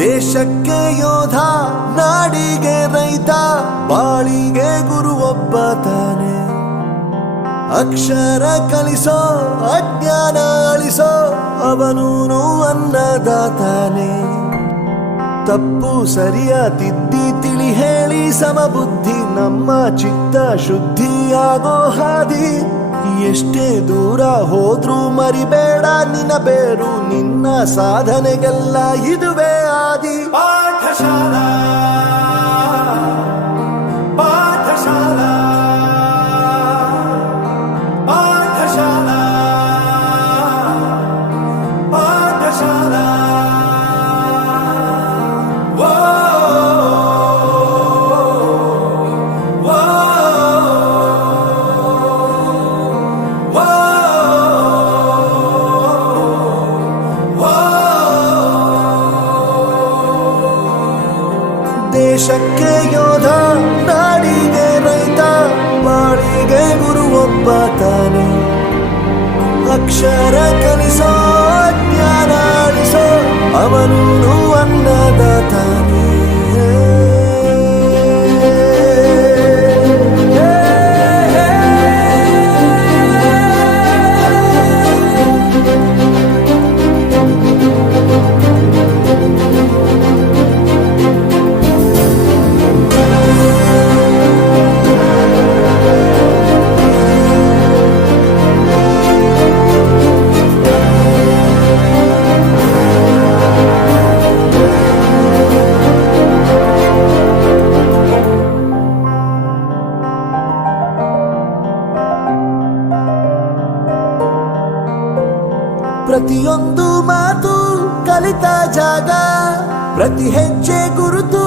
ದೇಶಕ್ಕೆ ಯೋಧ, ನಾಡಿಗೆ ರೈತ, ಬಾಳಿಗೆ ಗುರು ಒಬ್ಬ ತಾನೆ. ಅಕ್ಷರ ಕಲಿಸೋ, ಅಜ್ಞಾನ ಅಳಿಸೋ, ಅವನೂನು ಅನ್ನದಾತಾನೆ. ತಪ್ಪು ಸರಿಯ ತಿದ್ದಿ ತಿಳಿ ಹೇಳಿ ಸಮಬುದ್ಧಿ, ನಮ್ಮ ಚಿತ್ತ ಶುದ್ಧಿಯಾಗೋ ಹಾದಿ. ಎಷ್ಟೇ ದೂರ ಹೋದ್ರೂ ಮರಿಬೇಡ ನಿನ್ನ ಬೇರು, ನಿನ್ನ ಸಾಧನೆಗೆಲ್ಲ ಇದುವೇ ಆದಿ. ಪಾಠಶಾಲಾ ಪಾಠಶಾಲಾ ಪಾಠಶಾಲಾ ಪಾಠಶಾಲಾ. ದೇಶಕ್ಕೆ ಯೋಧ, ನಾಡಿಗೆ ರೈತ, ಬಾಳಿಗೆ ಗುರು ಒಬ್ಬ ತಾನೆ. ಅಕ್ಷರ ಕಲಿಸೋ, ಜ್ಞಾನ ಅಳಿಸೋ, ಅವನೂನು ಅನ್ನದಾತಾನೆ. ಪ್ರತಿಯೊಂದು ಮಾತು ಕಲಿತ ಜಾಗ, ಪ್ರತಿ ಹೆಜ್ಜೆ ಗುರುತು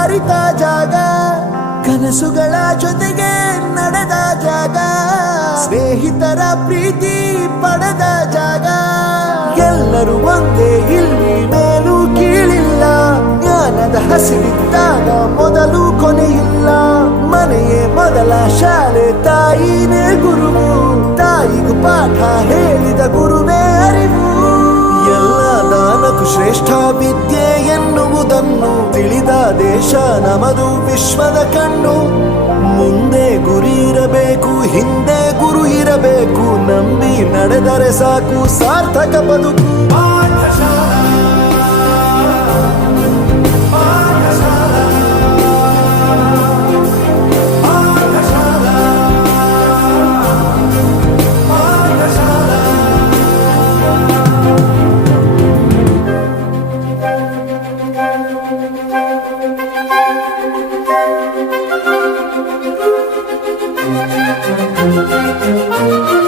ಅರಿತ ಜಾಗ, ಕನಸುಗಳ ಜೊತೆಗೆ ನಡೆದ ಜಾಗ, ಸ್ನೇಹಿತರ ಪ್ರೀತಿ ಪಡೆದ ಜಾಗ. ಎಲ್ಲರೂ ಒಂದೇ, ಇಲ್ಲಿ ಮೇಲೂ ಕೀಳಿಲ್ಲ, ಜ್ಞಾನದ ಹಸಿವಿದ್ದಾಗ ಮೊದಲು ಕೊನೆಯಿಲ್ಲ. ಮನೆಯೇ ಮೊದಲ ಶಾಲೆ, ತಾಯಿನೇ ಗುರುವು, ತಾಯಿಗೂ ಪಾಠ ಹೇಳಿದ ಗುರುವೇ ಅರಿವು. ಎಲ್ಲ ದಾನಕ್ಕೂ ಶ್ರೇಷ್ಠ ವಿದ್ಯೆ ಎನ್ನುವುದನ್ನು ತಿಳಿದ ದೇಶ ನಮದು, ವಿಶ್ವದ ಕಣ್ಣು. ಮುಂದೆ ಗುರಿ ಇರಬೇಕು, ಹಿಂದೆ ಗುರು ಇರಬೇಕು, ನಂಬಿ ನಡೆದರೆ ಸಾಕು ಸಾರ್ಥಕ ಬದುಕು. ಪಾಠಶಾಲಾ ಪಾಠಶಾಲಾ ಪಾಠಶಾಲಾ ಪಾಠಶಾಲಾ. Thank you.